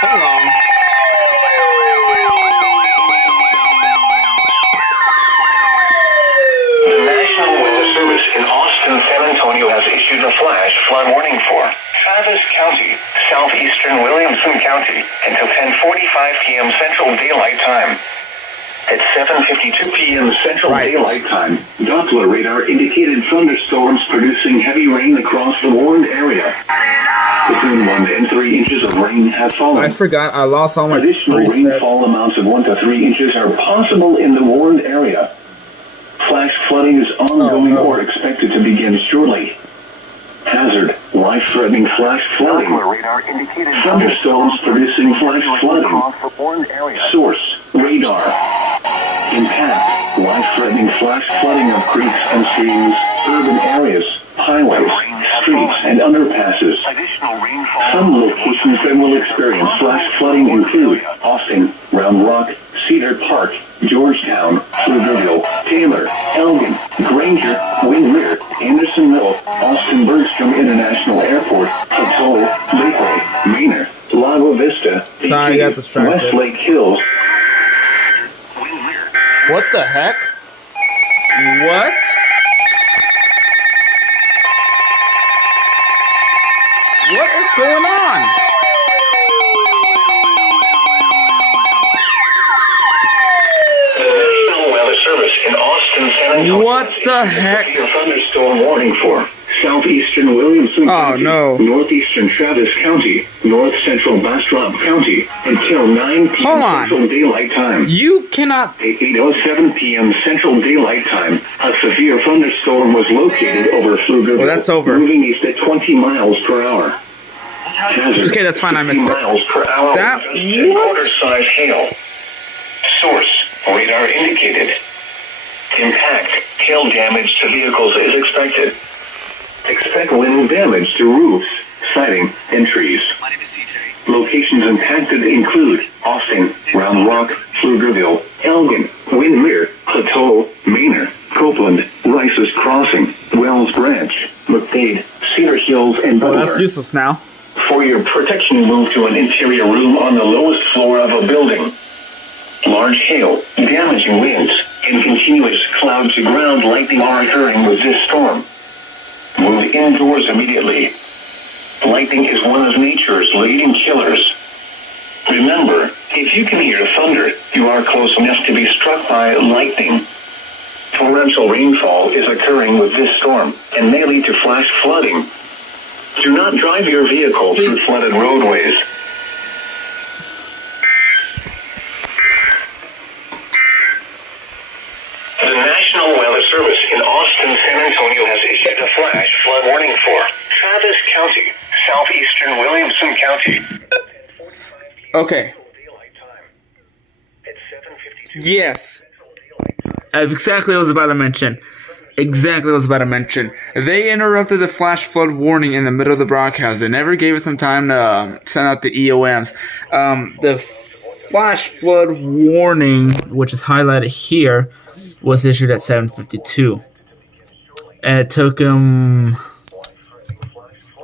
So long. The National Weather Service in Austin, San Antonio has issued a flash flood warning for Travis County, southeastern Williamson County, until 10:45 p.m. Central Daylight Time. At 7:52 p.m. Central Daylight Time, Doppler radar indicated thunderstorms producing heavy rain across the warned area. Between 1 and 3 inches of rain have fallen. I forgot I lost all my additional rainfall amounts of 1 to 3 inches are possible in the warned area. Flash flooding is ongoing or expected to begin shortly. Hazard, life-threatening flash flooding. Thunderstorms producing flash flooding. Source, radar. Impact, life-threatening flash flooding of creeks and streams, urban areas, highways, streets, and underpasses. Some locations that will experience flash flooding include Austin, Round Rock, Cedar Park, Georgetown, Pflugerville, Taylor, Elgin, Granger, Windermere, Andersonville, Austin Bergstrom International Airport, Atoll, Lakeway, Manor, Lago Vista, Sorry, I got distracted. Westlake Hills. What the heck? What? What is going on? The National Weather Service in Austin, San Antonio. What the heck? A thunderstorm warning for southeastern Williamson County, northeastern Travis County, north central Bastrop County, until 9 p.m. Central Daylight Time. You cannot. At 8:07 p.m. Central Daylight Time, a severe thunderstorm was located over Pflugerville. Well, that's over. Moving east at 20 miles per hour. Hazard, Okay, that's fine. I missed 50 it. miles per hour. That Quarter what? size hail. Source, radar indicated. Impact, hail damage to vehicles is expected. Expect wind damage to roofs, siding, and trees. My name is CJ. Locations impacted include Austin, Round Rock, Pflugerville, Elgin, Windermere, Atoll, Manor, Copeland, Rice's Crossing, Wells Branch, McDade, Cedar Hills, and Oh, Boulder. that's useless now. For your protection, move to an interior room on the lowest floor of a building. Large hail, damaging winds, and continuous cloud-to-ground lightning are occurring with this storm. Move indoors immediately. Lightning is one of nature's leading killers. Remember, if you can hear thunder, you are close enough to be struck by lightning. Torrential rainfall is occurring with this storm and may lead to flash flooding. Do not drive your vehicle through flooded roadways. The National Weather Service in Austin, San Antonio has issued a flash flood warning for Travis County, southeastern Williamson County. Okay. Yes. Exactly what I was about to mention. They interrupted the flash flood warning in the middle of the broadcast. They never gave us some time to send out the EOMs. The flash flood warning, which is highlighted here, was issued at 7:52. And it took them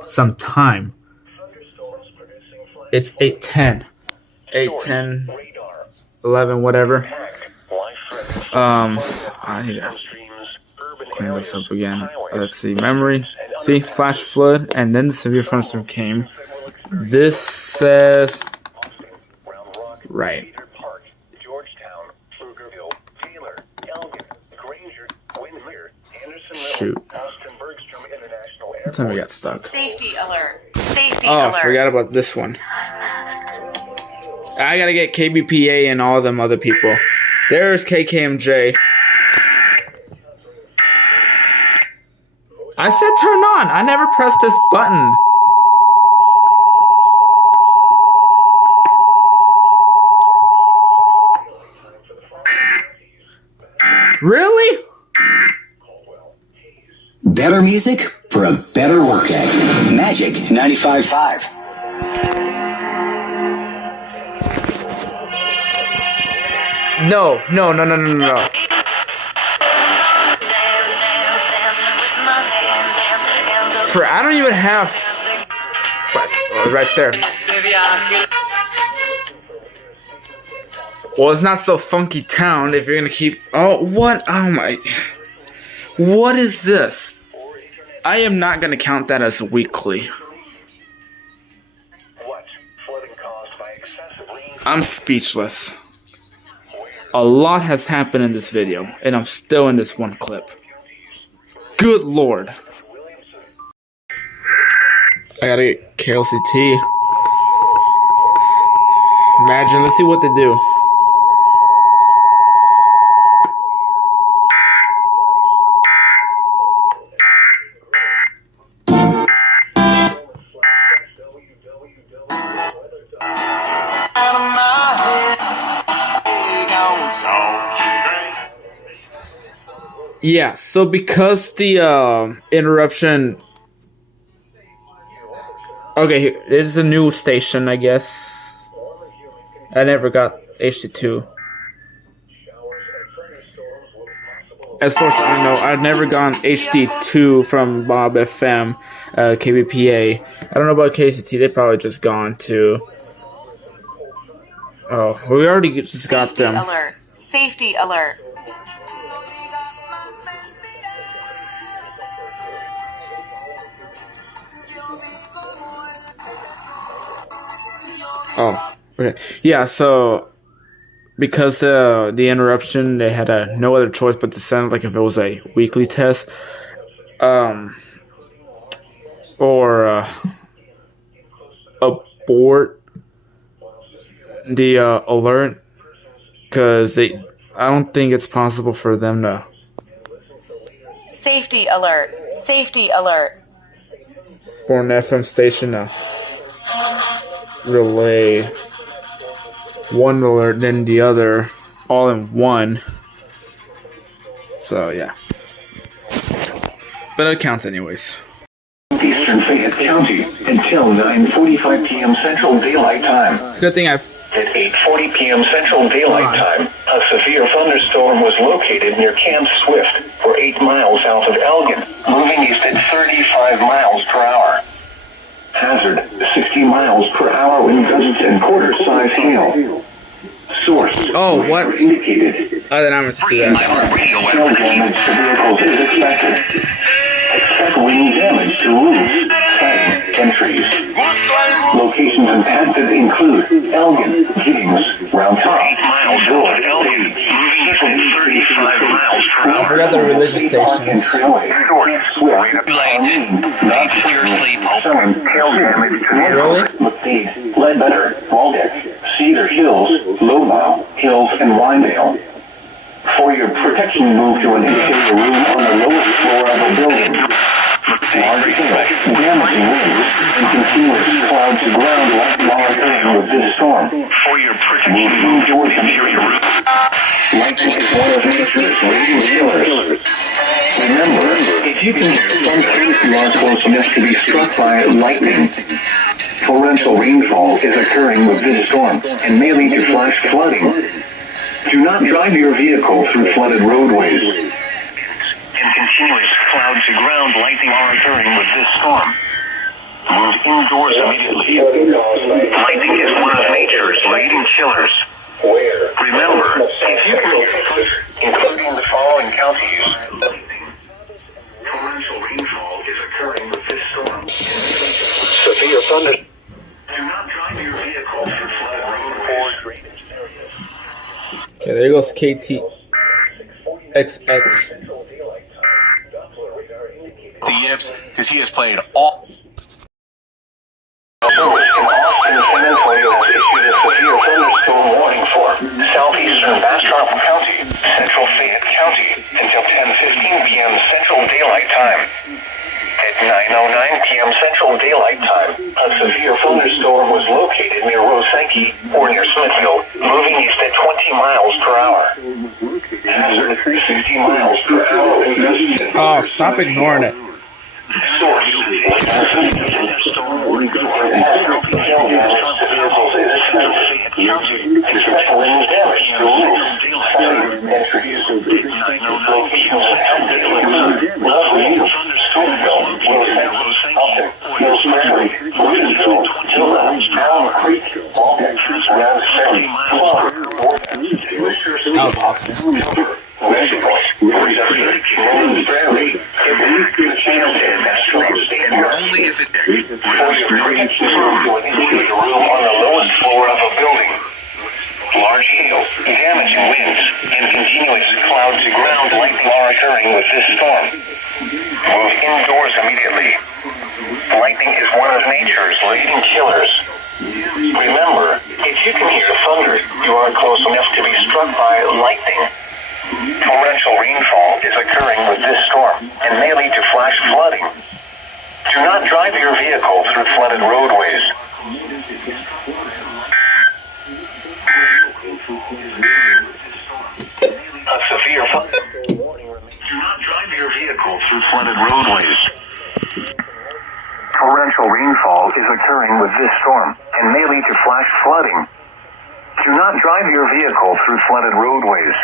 some time. It's 8:10. 8:10, 11, whatever. I need to clean this up again. Let's see. Memory. See, flash flood, and then the severe thunderstorm came. This says right. Shoot. What time we got stuck? Safety alert. Safety Oh, alert. I forgot about this one. I gotta get KBPA and all them other people. There's KKMJ. I said turn on. I never pressed this button. Really? Better music for a better workday. Magic 95.5. No. I don't even have. But right there. Well, it's not so funky town if you're gonna keep. Oh, what? Oh my. What is this? I am not gonna count that as weekly. I'm speechless. A lot has happened in this video, and I'm still in this one clip. Good lord. I gotta get KLCT. Imagine, let's see what they do. Yeah, so because the interruption. Okay, there's a new station, I guess. I never got HD2. As far as I know, I've never gotten HD2 from Bob FM, KBPA. I don't know about KCT, they probably just gone too. Oh, we already just got them. Safety alert. Safety alert. Oh, okay. Yeah, so because the interruption, they had no other choice but to send it like if it was a weekly test, or abort the alert, because I don't think it's possible for them to. Safety alert. Safety alert. For an FM station to relay one alert then the other all in one. So yeah, but it counts anyways. Eastern Fayette County until 9:45 p.m. Central Daylight Time. It's a good thing I've. At 8:40 p.m. Central Daylight Time, a severe thunderstorm was located near Camp Swift, for 8 miles south of Elgin, moving east at 35 miles per hour. Hazard, 60 miles per hour wind gusts and quarter-size hail. Source. Oh, what? Indicated. Oh, then I'm gonna do that. Hail damage to vehicles is expected. Expect wind damage to roofs, siding, and trees. Locations impacted include Elgin, Giddings, Round Top, Door, Elgin, moving east at 35 miles per hour. I forgot the religious stations. Really? McLeod, Ledbetter, Waldeck, Cedar Hills, Lowbow, Hills, and Winedale. For your protection, move to an interior room on the lowest floor of a building. Large hail, damaging winds, and continuous cloud to ground lightning are occurring with this storm. For your protection, move to an interior room. Lightning is one of nature's leading killers. Remember, if you can hear some trees you are close enough to be struck by lightning, torrential rainfall is occurring with this storm and may lead to flash flooding. Do not drive your vehicle through flooded roadways. In continuous cloud to ground lightning are occurring with this storm. Move indoors immediately. Lightning is one of nature's leading killers. Remember, if you can hear thunder, including the following counties, torrential rainfall is occurring with this storm. Severe thunder. Do not drive your vehicle through flooded roadways. Okay, there goes KTXX. The yips, because he has played all. In Austin, San Antonio has issued a severe thunderstorm warning for southeastern Bastrop County, central Fayette County, until 10:15 p.m. Central Daylight Time. At 9:09 p.m. Central Daylight Time, a severe thunderstorm was located near Rosanke or near Smithfield, moving east at 20 miles per hour. Hazard, 60 miles per hour. Oh, stop ignoring it. Source. Storm warning for hail damage to vehicles in Central Fayette County. Expect wind damage to roofs, siding, and trees. Locations impacted include Lovely, Thunderstormville, Wilson, Upton, Hills Prairie, Wilsonville, Force debris through to an insulated room on the lowest floor of a building. Large hail, damaging winds, and continuous cloud-to-ground lightning are occurring with this storm. Move indoors immediately. Lightning is one of nature's leading killers. Remember, if you can hear thunder, you are close enough to be struck by lightning. Torrential rainfall is occurring with this storm and may lead to flash flooding. Do not drive your vehicle through flooded roadways. A severe warning remains. Do not drive your vehicle through flooded roadways. Torrential rainfall is occurring with this storm and may lead to flash flooding. Do not drive your vehicle through flooded roadways.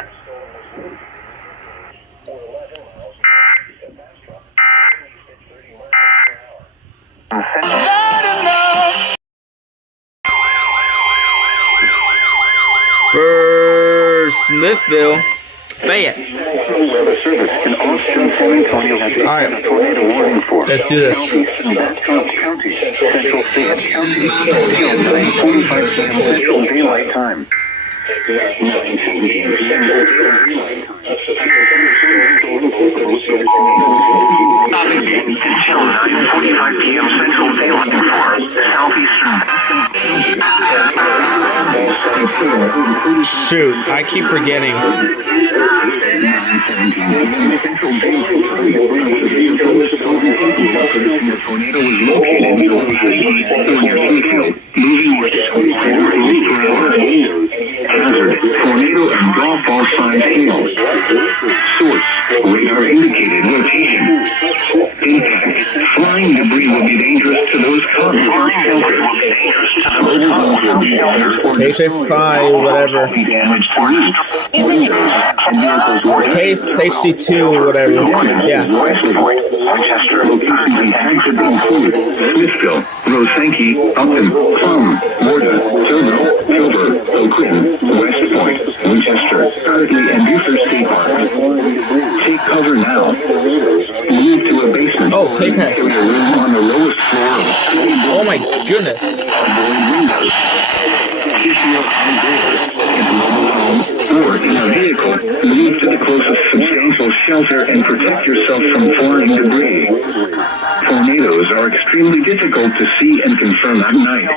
For Smithville, Fayette. Weather Service in Austin, San Antonio has issued a tornado warning for Let's do this. Southeastern Bastrop County, Central Fayette County, until 9:45 p.m. Central Daylight Time. 9:17 p.m. Central Daylight Time. Until 9:45 p.m. Central Daylight Time. Southeastern. Shoot, I keep forgetting. Tornado was located moving with 24 miles per hour. Hazard, tornado and golf ball size hail. Source, radar indicated rotation. Impact, flying debris will be dangerous to those caught without shelter. HA5, whatever. Case HD2, whatever. Yeah. Smithville, Rosenke, Upton, Plum, Warda, Silver, Oak Ridge, West Point, Winchester, Hartley, and Buford State Parks. Take cover now. Move to a basement. Oh, K-Pass. On the lowest floor. Oh my goodness. Or in a vehicle, move to the closest substantial shelter and protect yourself from flying debris. Tornadoes are extremely difficult to see and confirm at night.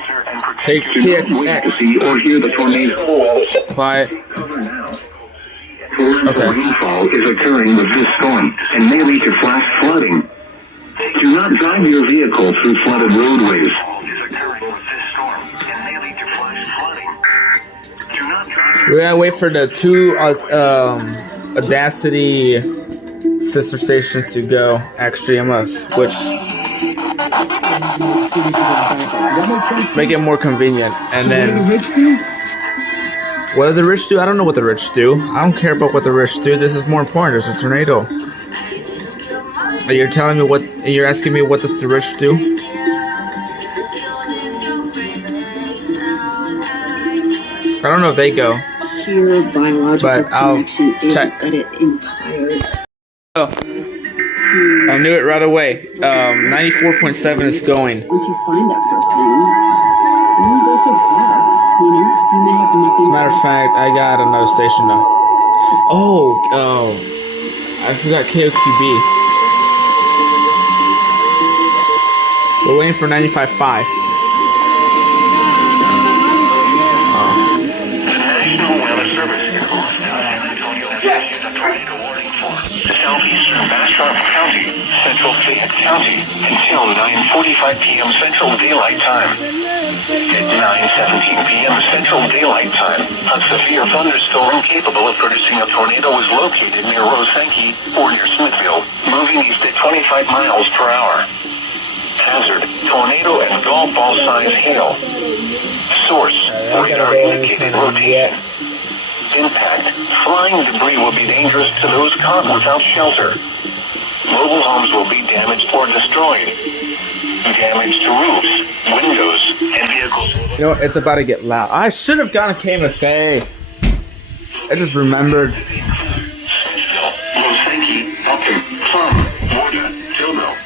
Take Do not wait to TXX. see or hear the tornado. Quiet. Torrential rainfall is occurring with this storm and may lead to flash flooding. Do not drive your vehicle through flooded roadways. We gotta wait for the two Audacity sister stations to go. Actually, I'm gonna switch. Make it more convenient. And then, what do the rich do? I don't know what the rich do. I don't care about what the rich do. This is more important. There's a tornado. You're telling me what? You're asking me what does the rich do? I don't know if they go. Pure biological But I'll connection check. is that it inspires. Oh, I knew it right away. 94.7 is going. Once you find that person, you only go so far. You know, you may have As nothing. a matter of fact, I got another station now. Oh, I forgot KOQB. We're waiting for 95.5. National Weather Service in Austin, San Antonio has issued a tornado warning for southeastern Bastrop County, Central Fayette County, until 9:45 p.m. Central Daylight Time. At 9:17 p.m. Central Daylight Time, a severe thunderstorm capable of producing a tornado was located near Rosenke or near Smithville, moving east at 25 miles per hour. Hazard, tornado and golf ball size hail. Source, radar indicated rotation. Impact, flying debris will be dangerous to those caught without shelter. Mobile homes will be damaged or destroyed. Damage to roofs, windows, and vehicles. You know, it's about to get loud. I should have gotten a KMFA. I just remembered. Rosenke, Upton, Plum, Warda, Tilbro,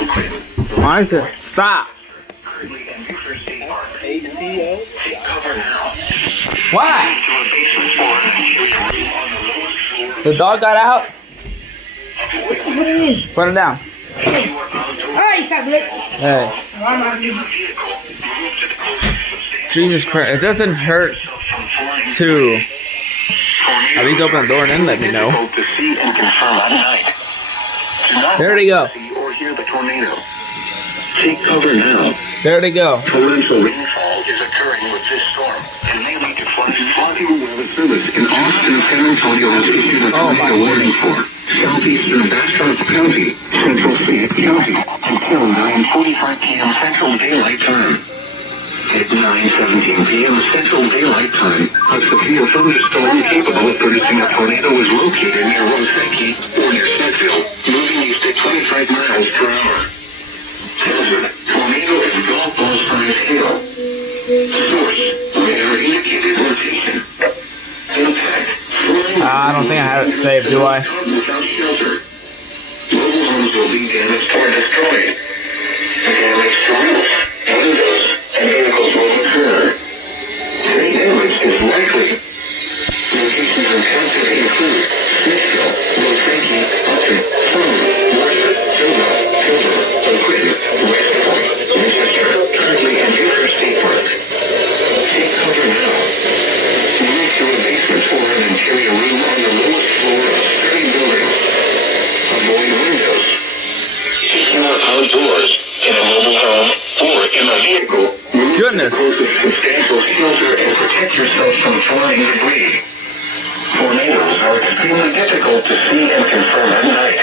Oak Ridge, Why is it? Stop! Why? The dog got out? What do you mean? Put him down. Oh, you fat bitch. Hey. Jesus Christ, it doesn't hurt to at least open the door and then let me know. There they go. Take cover now. There they go. Torrential rainfall is occurring with this storm and may lead to flooding. National Weather Service in Austin, San Antonio has issued a tornado warning for southeastern Bastrop County, central Fayette County, until 9:45 p.m. Central Daylight Time. At 9:17 p.m. Central Daylight Time, a severe thunderstorm capable of producing a tornado is located near Rosecki or near Smithville, moving east at 25 miles per hour. Hazard, tornado and golf ball size hail. Source, radar indicated rotation. Impact, I don't think I have it saved, do I? without shelter. Mobile homes will be damaged or destroyed. Damage to roofs, windows, and vehicles will occur. Tree damage is likely. Locations impacted include Smithville, Rosecki, Upton, Plum, Warner, Tilbury, Oak Ridge, West Point, Winchester, Kirtley, and Euchre State Park. Take cover now. Move to a basement or an interior room on the lowest floor of a sturdy building. Avoid windows. If you are outdoors, in a mobile home, or in a vehicle, move Goodness. to the closest substantial shelter and protect yourself from flying debris. Tornadoes are extremely difficult to see and confirm at night.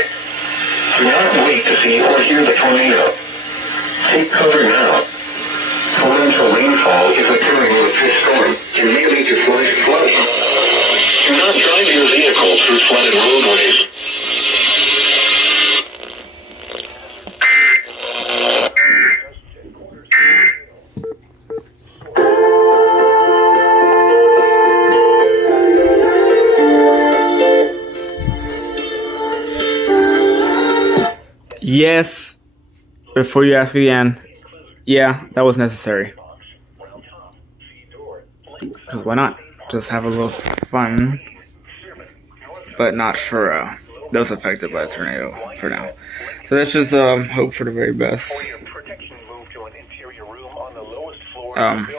Do not wait to see or hear the tornado. Take cover now. Torrential rainfall is occurring with this storm and may lead to flash flooding. Do not drive your vehicle through flooded roadways. Yes. Before you ask again, yeah, that was necessary. Because why not? Just have a little fun. But not for those affected by the tornado for now. So let's just hope for the very best.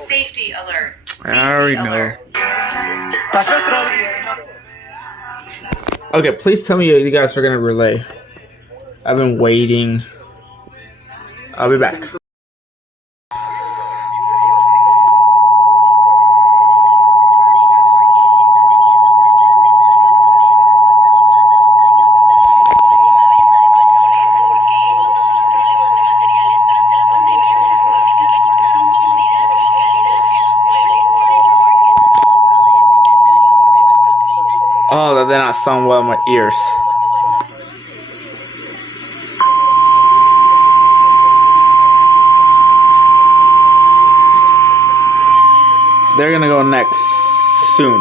Safety alert. I already know. Okay, please tell me you guys are gonna relay. I've been waiting. I'll be back. Oh, they're not sound well in my ears. They're gonna go next soon.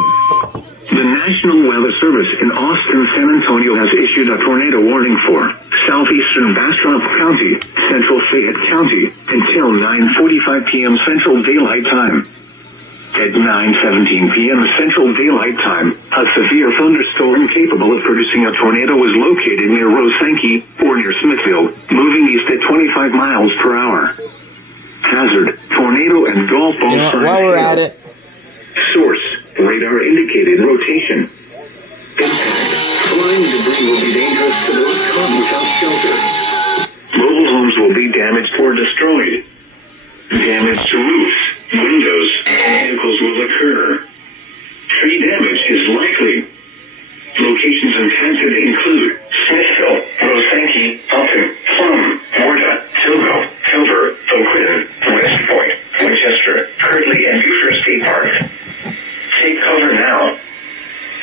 The National Weather Service in Austin, San Antonio has issued a tornado warning for southeastern Bastrop County, central Fayette County, until 9:45 p.m. Central Daylight Time. At 9:17 p.m. Central Daylight Time, a severe thunderstorm capable of producing a tornado was located near Rosecki or near Smithville, moving east at 25 miles per hour. Hazard, tornado and golf ball size While we're hail. at it, Source, radar indicated rotation. Impact, flying debris will be dangerous to those caught without shelter. Mobile homes will be damaged or destroyed. Damage to roofs, windows, and vehicles will occur. Tree damage is likely. Locations impacted include Smithville, Rosecki, Upton, Plum, Warda, Tilbury, Tilbury, Oak Ridge, West Point, Winchester, Kirtley, and Euchre State Park. Take cover now.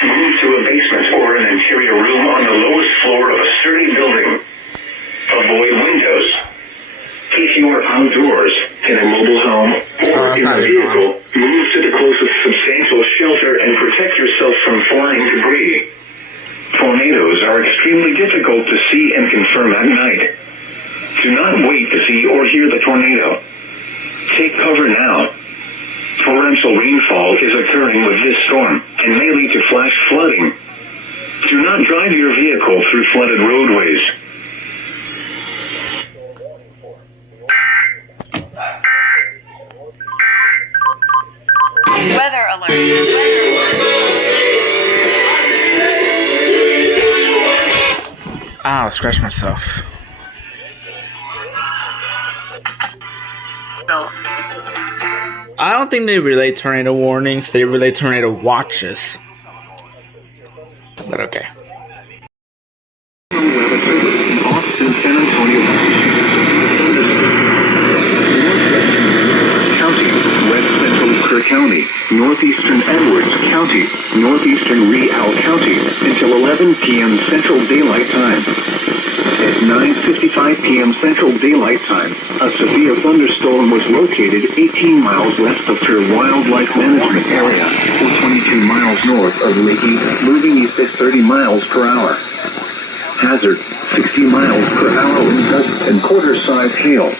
Move to a basement or an interior room on the lowest floor of a sturdy building. Avoid windows. If you are outdoors, in a mobile home, or in a vehicle, move to the closest substantial shelter and protect yourself from flying debris. Tornadoes are extremely difficult to see and confirm at night. Do Do not wait to see or hear the tornado. Take cover now. Torrential rainfall is occurring with this storm and may lead to flash flooding. Do not drive your vehicle through flooded roadways. Weather alert. Weather alert. Ow, scratched myself. No. I don't think they relay tornado warnings, they relay tornado watches. But okay. Austin, San Antonio County, West Central Kerr County, Northeastern Edwards County, Northeastern Real County, until 11 p.m. Central Daylight Time. At 9:55 p.m. Central Daylight Time, a severe thunderstorm was located 18 miles west of Kerr Wildlife Management Area, or 22 miles north of Leahy, moving east at 30 miles per hour. Hazard, 60 miles per hour wind gusts and quarter-size hail.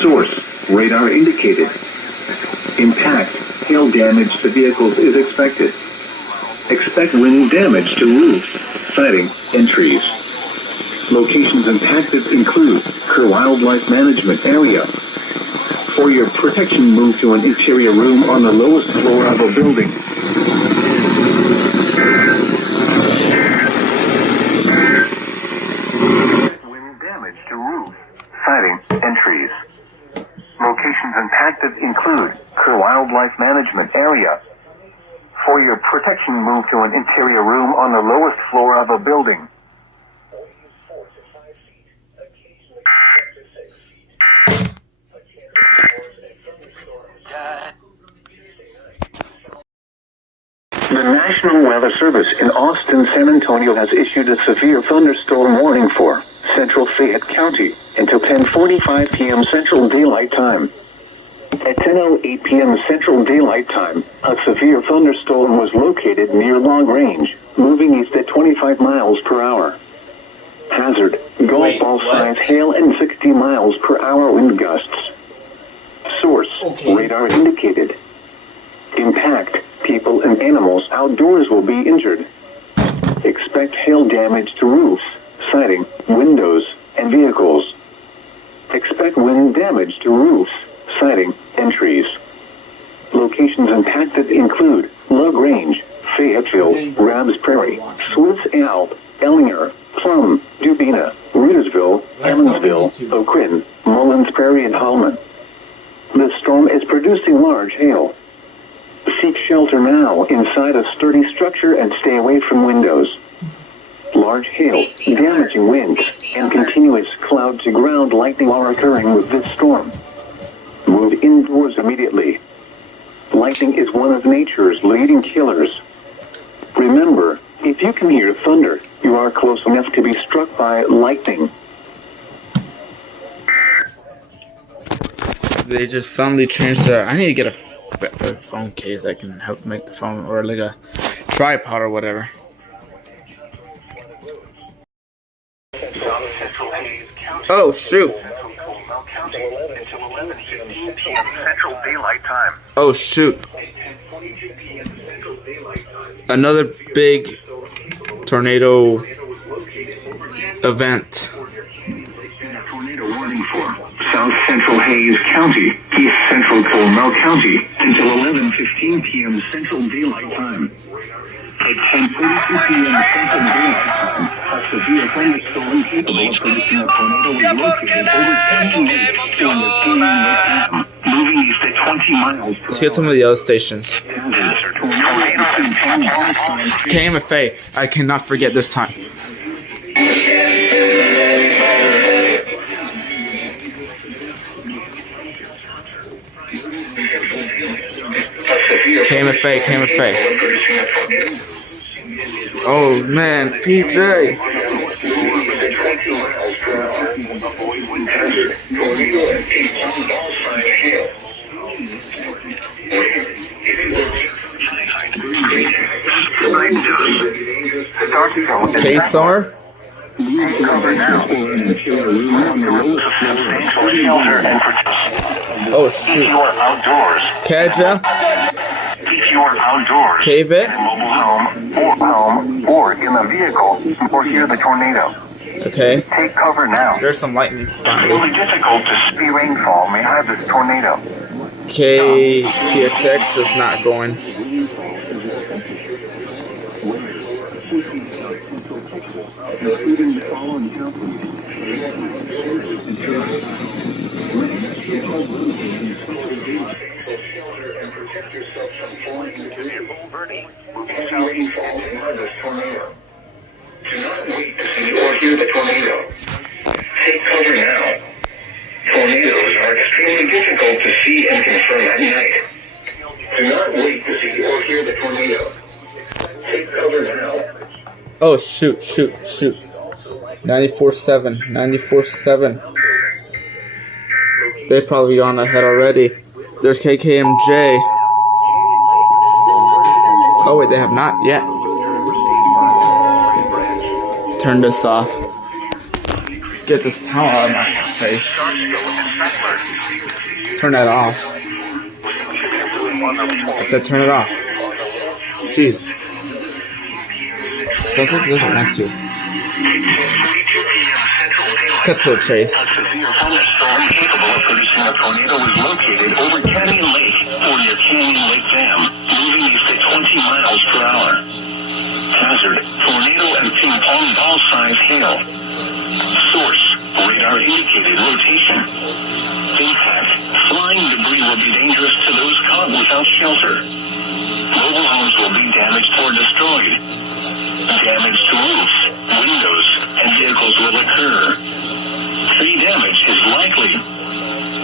Source, radar indicated. Impact, hail damage to vehicles is expected. Expect wind damage to roofs, siding, and trees. Locations impacted include Kerr Wildlife Management Area. For your protection, move to an interior room on the lowest floor of a building. Wind damage to roofs, siding, and trees. Locations impacted include Kerr Wildlife Management Area. For your protection, move to an interior room on the lowest floor of a building. The National Weather Service in Austin, San Antonio has issued a severe thunderstorm warning for Central Fayette County until 10:45 p.m. Central Daylight Time. At 10:08 p.m. Central Daylight Time, a severe thunderstorm was located near Long Range, moving east at 25 miles per hour. Hazard, golf ball size hail and 60 miles per hour wind gusts. Source, radar indicated. Impact, people and animals outdoors will be injured. Expect hail damage to roofs, siding, windows, and vehicles. Expect wind damage to roofs, siding, and trees. Locations impacted include LaGrange, Fayetteville, Rabbs Prairie, Swiss Alp, Ellinger, Plum, Dubina, Rudelsville, Emmonsville, Oak Quinn, Mullins Prairie, and Holman. The storm is producing large hail. Seek shelter now inside a sturdy structure and stay away from windows. Large hail, damaging winds, and continuous cloud-to-ground lightning are occurring with this storm. Move indoors immediately. Lightning is one of nature's leading killers. Remember, if you can hear thunder, you are close enough to be struck by lightning. They just suddenly changed the. I need to get a phone case that can help make the phone, or like a tripod or whatever. Oh shoot! Oh shoot! Another big tornado event. Tornado warning for South Central Hayes County, East Central Colmell County, until 11:15 p.m. Central Daylight Time. At 10:42 p.m. Central Daylight Time, a severe thunderstorm capable of producing a tornado was located over 10 minutes during the PM, moving east at 20 miles per Let's get some of the other stations. KMFA, I cannot forget this time. KMFA. Oh man, PJ. K-Star? Take cover now. Move to substantial shelter and protect. Oh If shoot. you are outdoors, Kedja, if you are outdoors, cave it. in a mobile home or in a vehicle, or hear the tornado, Okay. take cover now. There's some lightning It's finally. really difficult to see rainfall may hide this tornado. KTXX is not going. Do not wait to see or hear the tornado. Take cover now. Tornadoes are extremely difficult to see and confirm at night. Do not wait to see or hear the tornado. Take cover now. Oh shoot. 94.7. 94.7. They've probably gone ahead already. There's KKMJ. Oh wait, they have not yet. Turn this off. Get this towel out of my face. Turn that off. I said turn it off. Jeez. Sometimes it doesn't want to. Let's cut to the chase. A severe thunderstorm capable of producing a tornado is located over Canyon Lake or near Canyon Lake Dam, moving east at 20 miles per hour. Hazard, tornado and ping pong ball size hail. Source, radar indicated rotation. Impact, flying debris will be dangerous to those caught without shelter. Mobile homes will be damaged or destroyed. Damage to roofs, windows, and vehicles will occur. Tree damage is likely.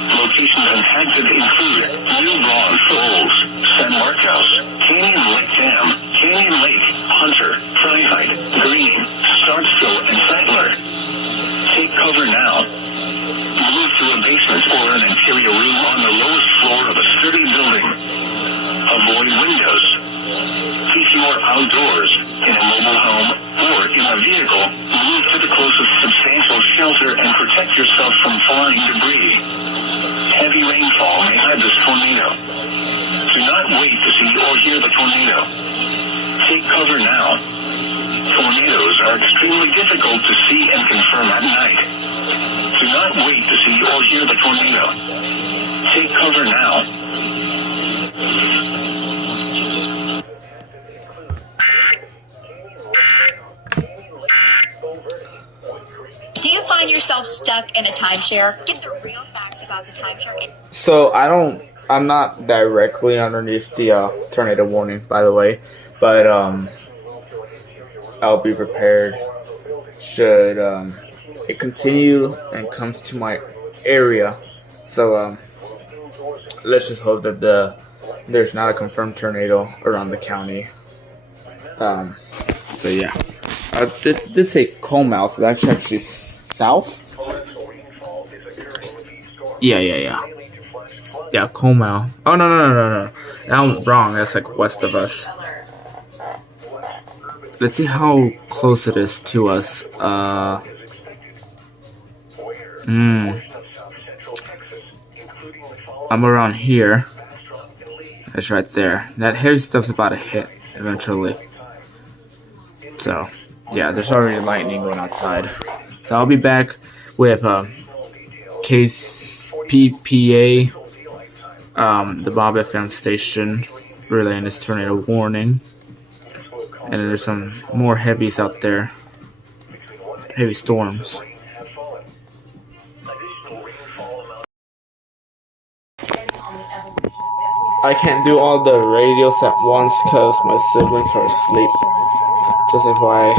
Locations impacted include New Braun Falls, San Marcos, Canyon Lake Dam, Canyon Lake, Hunter, Freiheit, Green, Starksville, and Settler. Take cover now. Move to a basement or an interior room on the lowest floor of a sturdy building. Avoid windows. If you are outdoors, in a mobile home, or in a vehicle, move to the closest substantial shelter and protect yourself from flying debris. Heavy rainfall may hide this tornado. Do not wait to see or hear the tornado. Take cover now. Tornadoes are extremely difficult to see and confirm at night. Do not wait to see or hear the tornado. Take cover now. Do you find yourself stuck in a timeshare? Get the real facts about the timeshare. So I'm not directly underneath the tornado warning, by the way, but I'll be prepared should it continue and comes to my area. So let's just hope that there's not a confirmed tornado around the county. So yeah, did say Comal, so that's actually south. Yeah, Comal. Oh no. I'm wrong. That's like west of us. Let's see how close it is to us. I'm around here. It's right there. That heavy stuff's about to hit eventually. So, yeah, there's already lightning going outside. So I'll be back with KPPA, the Bob FM station, relaying this tornado warning. And there's some more heavies out there. Heavy storms. I can't do all the radios at once because my siblings are asleep. Just FYI.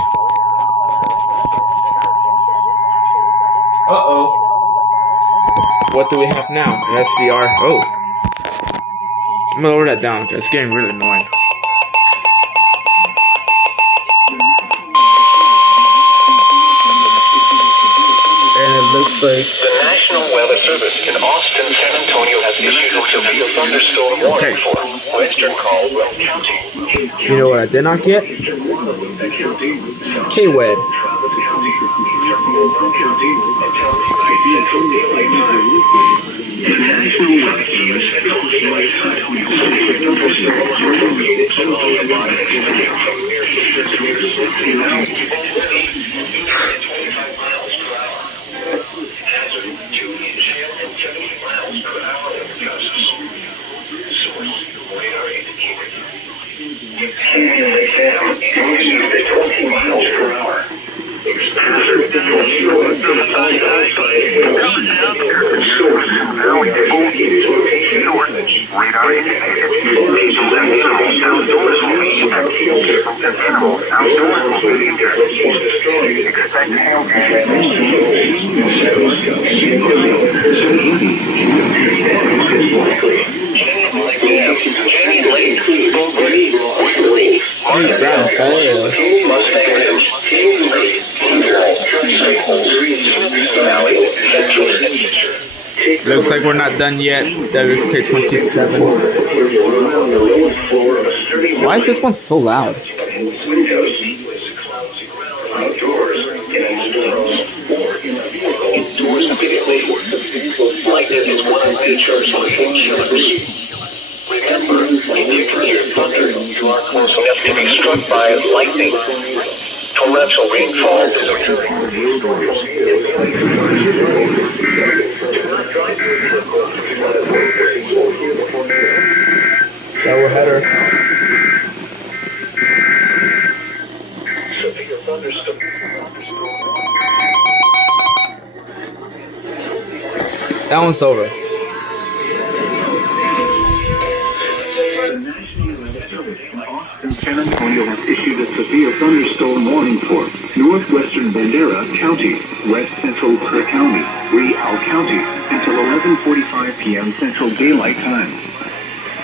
Uh-oh. What do we have now? An SVR. Oh. I'm gonna lower that down because it's getting really annoying. And it looks like The National Weather Service in Austin, San Antonio has issued a severe thunderstorm warning for Western Caldwell County. you know what I did not get? K-Wed. Radar indicated. People and animals outdoors will be injured. People and animals outdoors will be injured. Expect hail Looks like we're not done yet. WSK27. Why is this one so loud? Remember, if you can hear thunder, you are close enough to be struck by lightning. Torrential rainfall is occurring. Double header. Severe thunderstorm. That one's over. San Antonio has issued a severe thunderstorm warning for northwestern Bandera County, west central Kerr County, Real County, until 11:45 p.m. Central Daylight Time.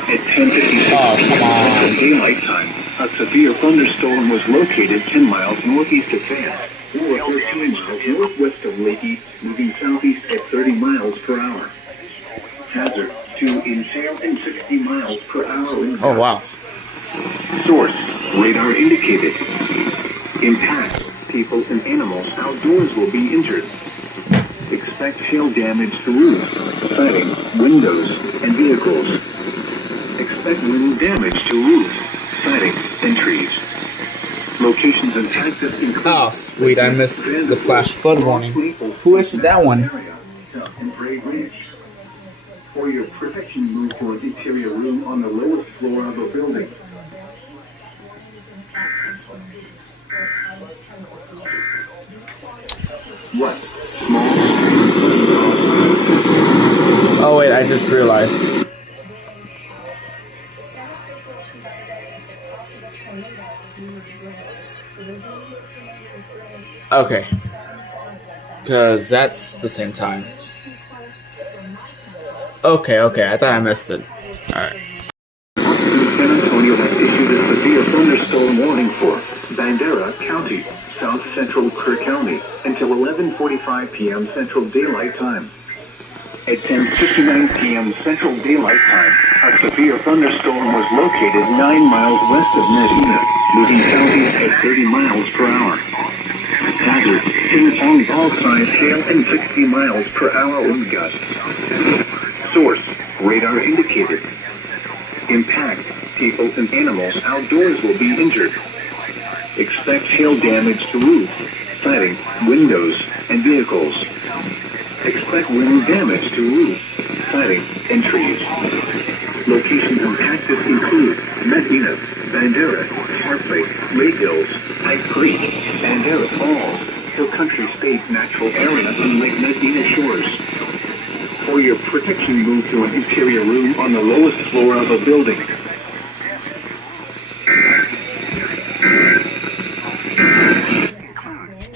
At 10:56 Central Daylight Time, a severe thunderstorm was located 10 miles northeast of Van, or 2 miles northwest of Lake East, moving southeast at 30 miles per hour. Hazard to inhale and 60 miles per hour wind. Oh wow. Source, radar indicated. Impact, people and animals outdoors will be injured. Expect hail damage to roofs, siding, windows, and vehicles. Expect wind damage to roofs, siding, and trees. Locations and access include... Oh, sweet, I missed the flash flood warning. Who issued that one? For your protection, move to an interior room on the lowest floor of a building. What? Small? Oh wait, I just realized. Okay. Because that's the same time. Okay, I thought I missed it. Alright. San Antonio has issued a severe thunderstorm warning for Bandera County, south central Kerr County, until 11:45 p.m. Central Daylight Time. At 10:59 p.m. Central Daylight Time, a severe thunderstorm was located 9 miles west of Medina, moving southeast at 30 miles per hour. Hazard, ping-pong ball-sized hail and 60 miles per hour wind gusts. Source, radar indicated. Impact, people and animals outdoors will be injured. Expect hail damage to roofs, siding, windows, and vehicles. Expect wind damage to roofs, siding, and trees. Locations impacted include Medina, Bandera, Parkway, Lake Hills, Pipe Creek, Bandera Falls, Hill Country State Natural Area, and Lake Medina Shores. For your protection, move to an interior room on the lowest floor of a building.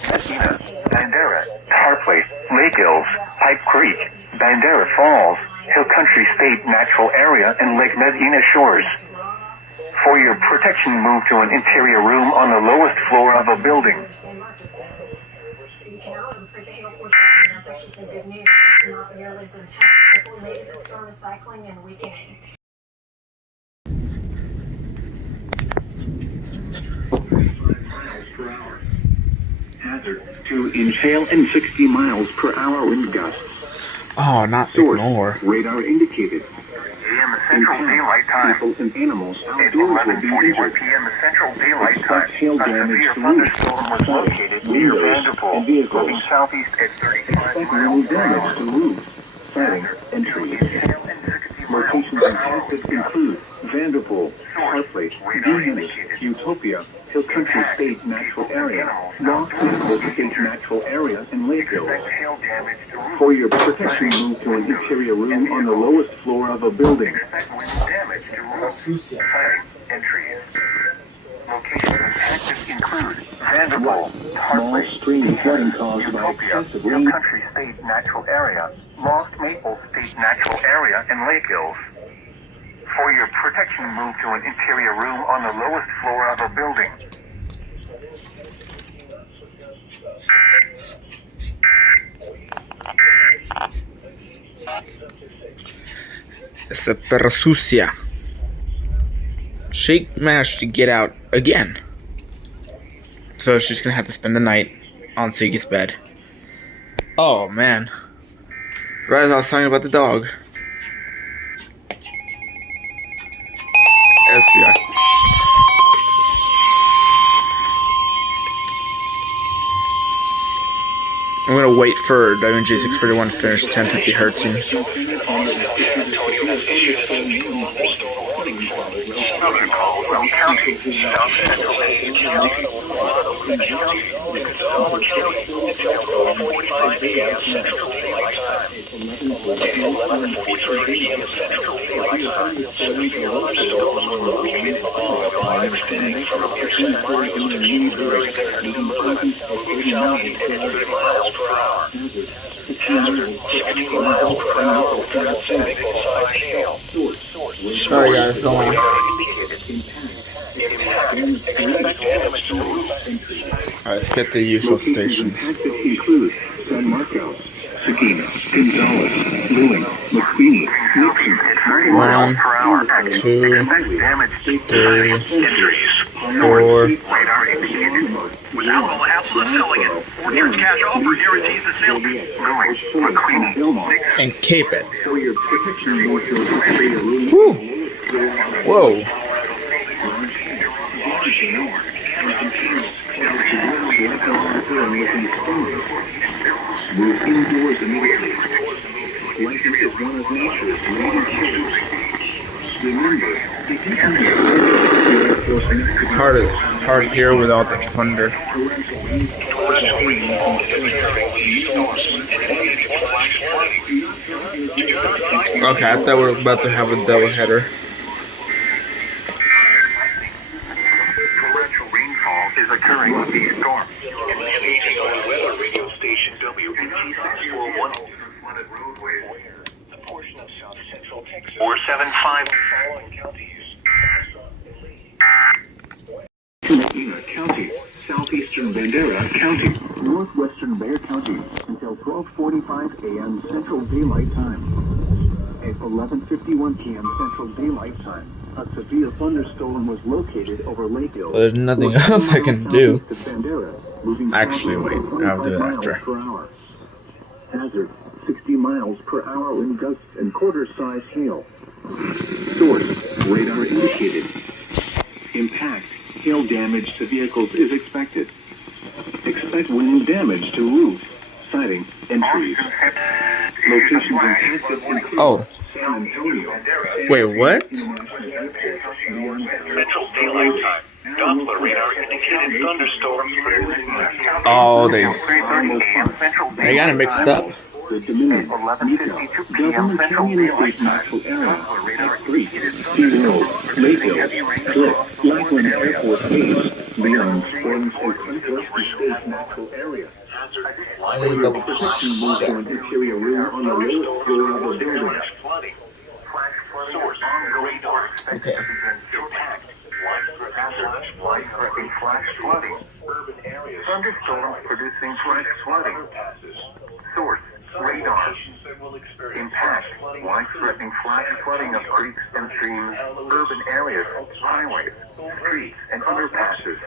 Medina, Bandera, Parkway, Lake Hills, Pipe Creek, Bandera Falls, Hill Country State Natural Area, and Lake Medina Shores. For your protection, move to an interior room on the lowest floor of a building. So you can now, it looks like the hail pours back, and that's actually some good news. It's not nearly as intense. Hopefully maybe the storm is cycling and weakening. Hazard 2-inch hail and 60 miles per hour wind gusts. Oh, not Source, ignore. radar indicated. PM Central Daylight Time. People and animals It's outdoors will be 11:41 injured. p.m. Central Daylight Expect Time. hail A damage severe to thunderstorm was roofs, located near windows, Vanderpool, and vehicles. moving southeast at 35 Expect miles wind per hour. damage to roofs, siding, and trees. Hail and 60 miles Locations per in hour. Texas include Vanderpool, Hartley, Greenwich, Utopia, Hill Country State Natural Area, Lost Hills State Natural Area, and Lake Hills. Expect hail damage to roofs. For your protection, move to an interior room on the lowest floor of a building. Expect wind damage to roofs, siding, and trees. Locations impacted include Vanderpool, Small Hartley, stream flooding caused by Utopia, excessive Hill rain. Country State Natural Area, Lost Maple State Natural Area, and Lake Hills. For your protection, move to an interior room on the lowest floor of a building. Esa perra sucia. She managed to get out again. So she's gonna have to spend the night on Siggy's bed. Oh man. Right as I was talking about the dog. SVI. I'm gonna wait for DaVinci 641 to finish 1050 hertzing. Sorry guys, hold on. Alright, let's get the usual stations. Include San Marcos, Seguin, Gonzales, Lewin, McQueen, Nixon, 1, 2, 3, 4. Radar indicated. Without all the hassle of selling it, Orchard's cash offer guarantees the sale. Lewin, McQueen, Nixon. And cape it. So your protection goes to a interior room. Woo! Whoa. Move indoors immediately. License is one of nature's leading killers. Remember, if you can It's hard to hear without the thunder. Okay, I thought we were about to have a double header. Torrential rainfall is occurring with these storms. Weather radio station WNT641. Flooded roadways. A portion of South Central Texas. 475. Following counties. Temecula County, southeastern Bandera County, northwestern Bexar County, until 12:45 a.m. Central Daylight Time. At 11:51 p.m. Central Daylight Time, a severe thunderstorm was located over Lake Hill. Well, there's nothing else I can do. Bandera, moving Actually, wait, I'll do it after. per hour. Hazard 60 miles per hour in gusts and quarter-size hail. Source, radar indicated. Impact, hail damage to vehicles is expected. Expect wind damage to roofs, siding, and trees. Locations in Texas include Oh, San Antonio. wait, what? Central Daylight Time. Doppler radar indicated thunderstorms. Oh, they got it mixed up. The Dominion, Nico, Government Canyon State Natural Area, F3, Sea Road, Lake Hills, Cliff, Lackland Airport Base, Beyond Springs, and Western State Natural Area. Your protection moves to an interior room on the lowest floor of a building. Okay. Life-threatening flash flooding. Thunderstorms producing flash flooding. Source, radar, impact, life-threatening flash flooding of creeks and streams, urban areas, highways, streets, and underpasses.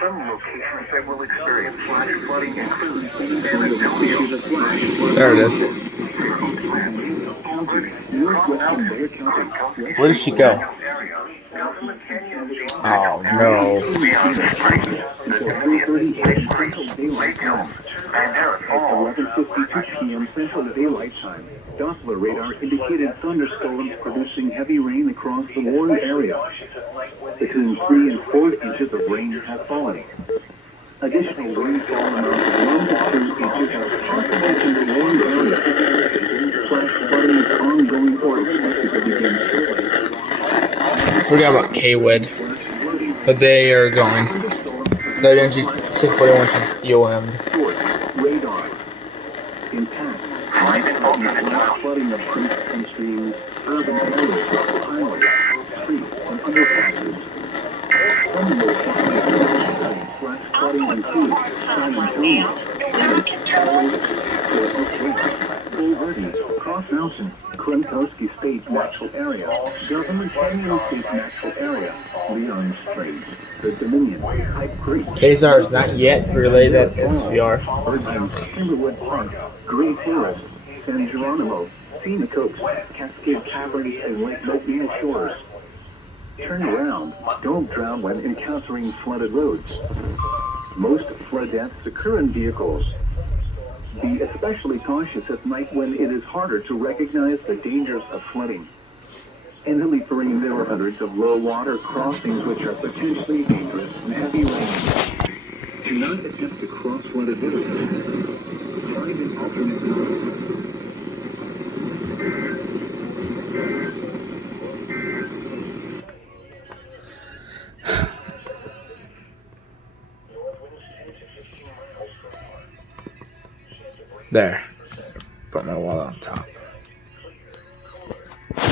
Some locations that will experience flash flooding include San Antonio. There it is. Where did she go? Oh no. At 11:52 p.m. Central Daylight Time, Doppler radar indicated thunderstorms producing heavy rain across the warned area. Between 3 and 4 inches of rain have fallen. Additional rainfall amounts of 1 to 2 inches are possible in the warned area. Flash flooding is ongoing or expected to begin shortly. Forgot about K-Wed, but they are going. The NG 641 is EOM. Radar. Intact. Flash flooding of creeks and streams, urban areas, highways, streets, and underpasses. Some locations flash flooding include San Antonio, Cross Mountain, Kremkowski State Natural Area, Government Canyon State Natural Area, Leon Straits, the Dominion, Pipe Creek, Hazar is not yet relayed at SVR. Virgin, Timberwood Park, Green Terrace, San Geronimo, Scenic Oaks, Cascade Caverns, and Lake Laguna Shores. Turn around. Don't drown when encountering flooded roads. Most flood deaths occur in vehicles. Be especially cautious at night when it is harder to recognize the dangers of flooding. In the Leaf-Marine, there are hundreds of low-water crossings which are potentially dangerous in heavy rain. Do not attempt to cross flooded roads. Find an alternate route. There. Put my wallet on top.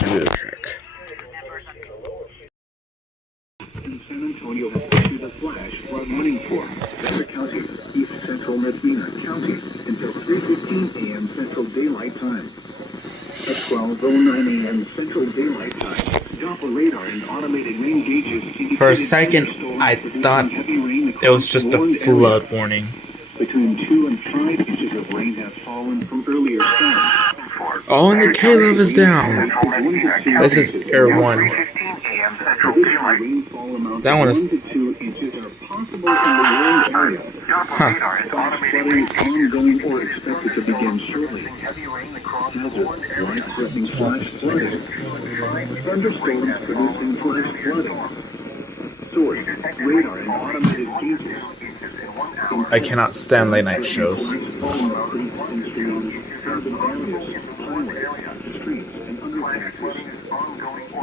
Do the trick. In San Antonio has issued a flash flood warning for Better County, East Central Medina County until 3:15 a.m. Central Daylight Time. At 12:09 a.m. Central Daylight Time, Doppler radar and automated rain gauges. For a second, I thought it was just a flood warning. Between 2 and 5 inches of rain has fallen from earlier storms. Oh, and the K-Love is down. This is Air 1. That one is... Huh. Flooding is ongoing or expected to begin shortly. Hazard, life-threatening flash flooding. Thunderstorms producing flash flooding. Source, radar and automated gauges. I cannot stand late night shows.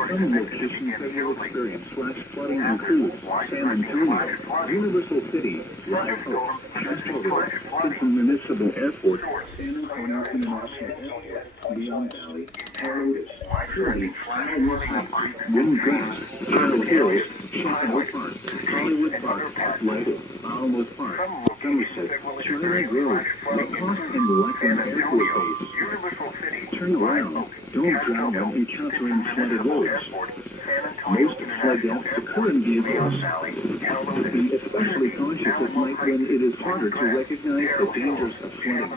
Some locations that will experience flash flooding include San Antonio, Universal City, Live Oak, Castlewood, Simpson Municipal Airport, San Antonio International Airport, Leon Valley, Paradise, Trinity, Alamo Heights, Wind Gust, Charlotte Hills, Chicago Park, Hollywood Park, Lido, Alamo Park, Somerset, China Grove, Lacoste, and Lackland Airport Base. Turn around. Don't drown when encountering flooded roads. Most flood deaths occur in vehicles. Be especially cautious at night when it is harder to recognize the dangers of flooding.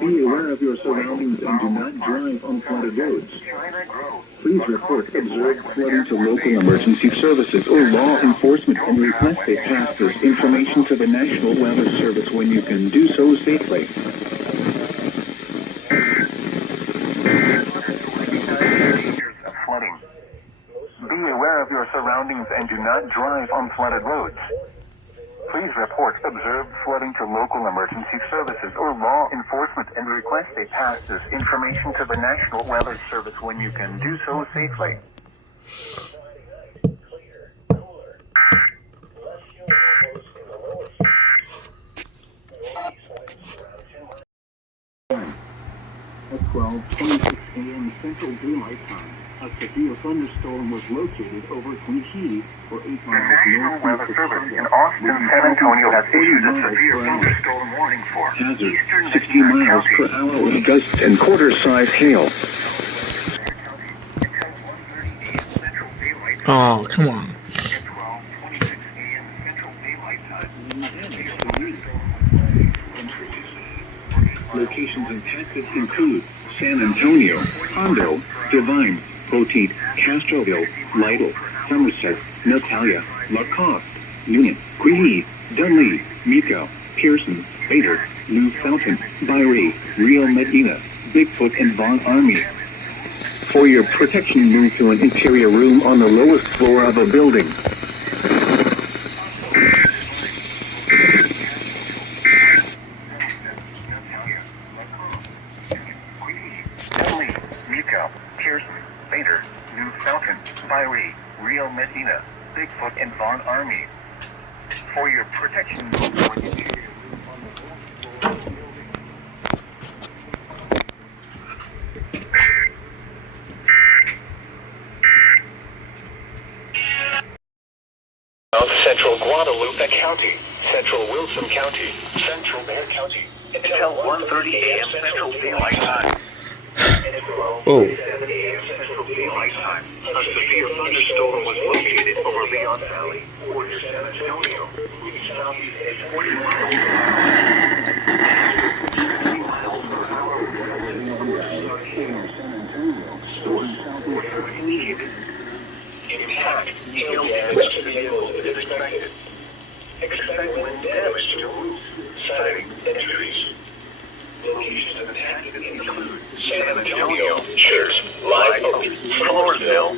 Be aware of your surroundings and do not drive on flooded roads. Please report observed flooding to local emergency services or law enforcement and request a pass this information to the National Weather Service when you can do so safely. Be aware of your surroundings and do not drive on flooded roads. Please report observed flooding to local emergency services or law enforcement and request a pass this information to the National Weather Service when you can do so safely. At 12:26 a.m. Central Daylight Time, a severe thunderstorm was located over Quincy, or 8 The miles National northeast Weather of Service in Chicago. Austin, San Antonio has issued a severe thunderstorm warning for Hazard, eastern 60 miles per hour with gusts and quarter-size hail. Oh, come on. Locations impacted include San Antonio, Hondo, Devine, Poteet, Castroville, Lytle, Somerset, Natalia, Lacoste, Union, Greeley, Dunley, Mico, Pearson, Bader, New Fountain, Byrie, Real Medina, Bigfoot, and Von Army. For your protection, move to an interior room on the lowest floor of a building. Dunley, Mico, Pearson, Bader, New Fountain, Byrie, Real Medina, Bigfoot, and Von Army. For your protection, move to an interior room on the lowest floor of a building. Central Guadalupe County, Central Wilson County, Central Bexar County, until 1:30 a.m. Central Daylight Time. Oh. 7 a.m. Central Daylight Time. A severe thunderstorm was located over Leon Valley, near San Antonio. Moving southeast at 40 miles per hour. Impact, hail damage to vehicles is expected. Expect wind damage to roofs, siding, and trees. Locations of attack include San Antonio, Church, Live Oak, Floresville,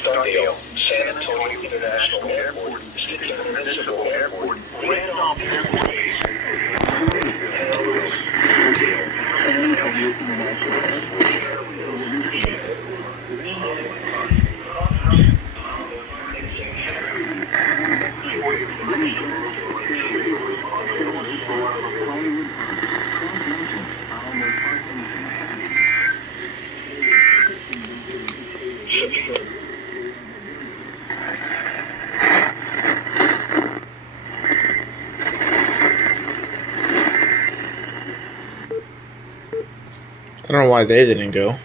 Stardale, San Antonio International Airport, Sticking Municipal Airport, Randolph Airport Base, San Antonio International Airport. I don't know why they didn't go.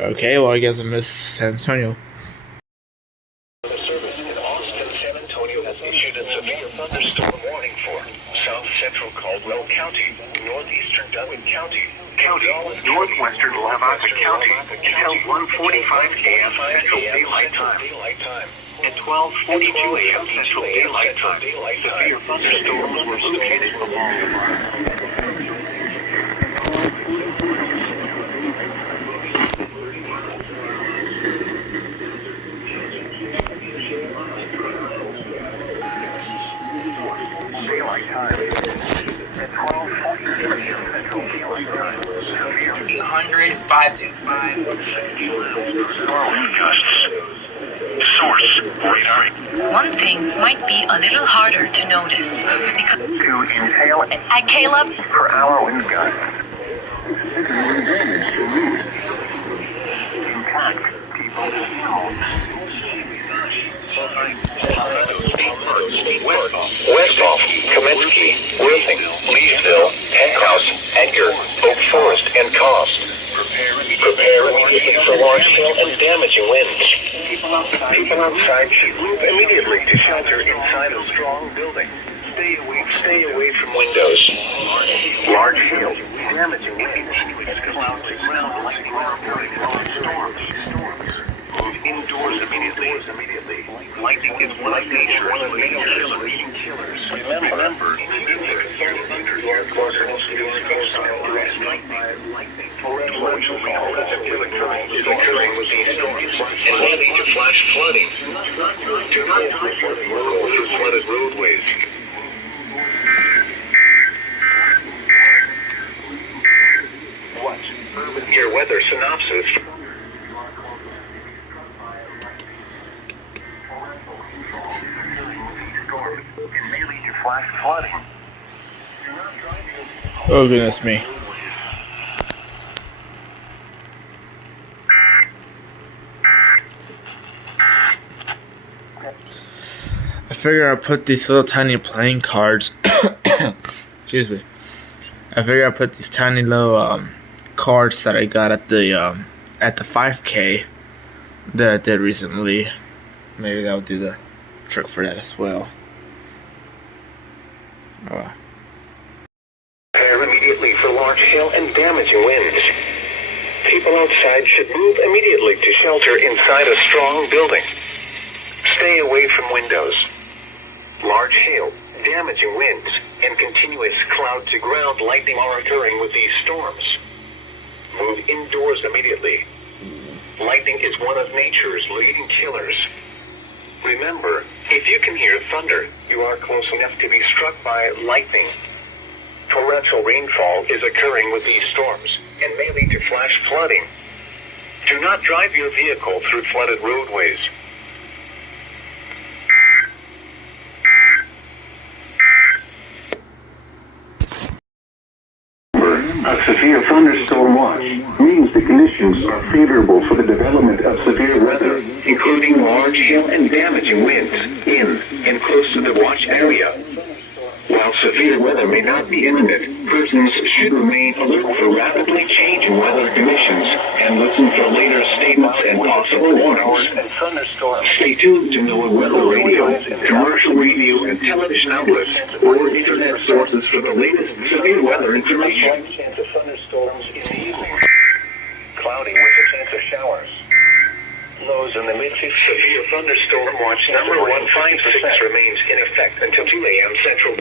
Okay, well I guess I missed San Antonio. The service in Austin, San Antonio has issued a severe thunderstorm warning for South Central Caldwell County, Northeastern Duncan County, Northwestern Lavaca County, until 1:45 a.m. Central Daylight Time. At 12:42 a.m. Central Daylight Time, severe thunderstorms were located along Daylight Time. At 12:42 a.m. Central Daylight Time, severe 100-525. gusts. Source, radar. One thing might be a little harder to notice because To inhale at Caleb, per hour wind gusts. Impact, people, Westhoff, Kaminsky, Worthing, Leesville, Henhouse, Edgar, Oak Forest, and Cost. Prepare immediately for large-scale and damaging winds. People outside should move immediately to shelter inside a strong building. Stay away from windows. Large hail, damaging winds, clouds, ground, lightning, storms. Move indoors immediately. Lightning is one of nature's leading killers. Remember, thunderstorm quarters torrential is occurring with these storms and leading to flash flooding. Do not drive flooded roadways. Watch flooding. Oh goodness me. I figure I'll put these little tiny playing cards. Excuse me. I figure I'll put these tiny little cards that I got at the 5K that I did recently. Maybe that'll do the trick for that as well. Prepare immediately for large hail and damaging winds. People outside should move immediately to shelter inside a strong building. Stay away from windows. Large hail, damaging winds, and continuous cloud-to-ground lightning are occurring with these storms. Move indoors immediately. Lightning is one of nature's leading killers. Remember, if you can hear thunder, you are close enough to be struck by lightning. Torrential rainfall is occurring with these storms and may lead to flash flooding. Do not drive your vehicle through flooded roadways. A severe thunderstorm watch means the conditions are favorable for the development of severe weather, including large hail and damaging winds in and close to the watch area. While severe weather may not be imminent, persons should remain alert for rapidly changing weather conditions and listen for later statements and possible warnings. Stay tuned to NOAA Weather Radio, commercial radio and television outlets, or internet sources for the latest severe weather information. Chance of thunderstorms in the evening. Cloudy with a chance of showers. Lows in the mid-50s. Severe thunderstorm watch number 156 remains in effect until 2 a.m. Central.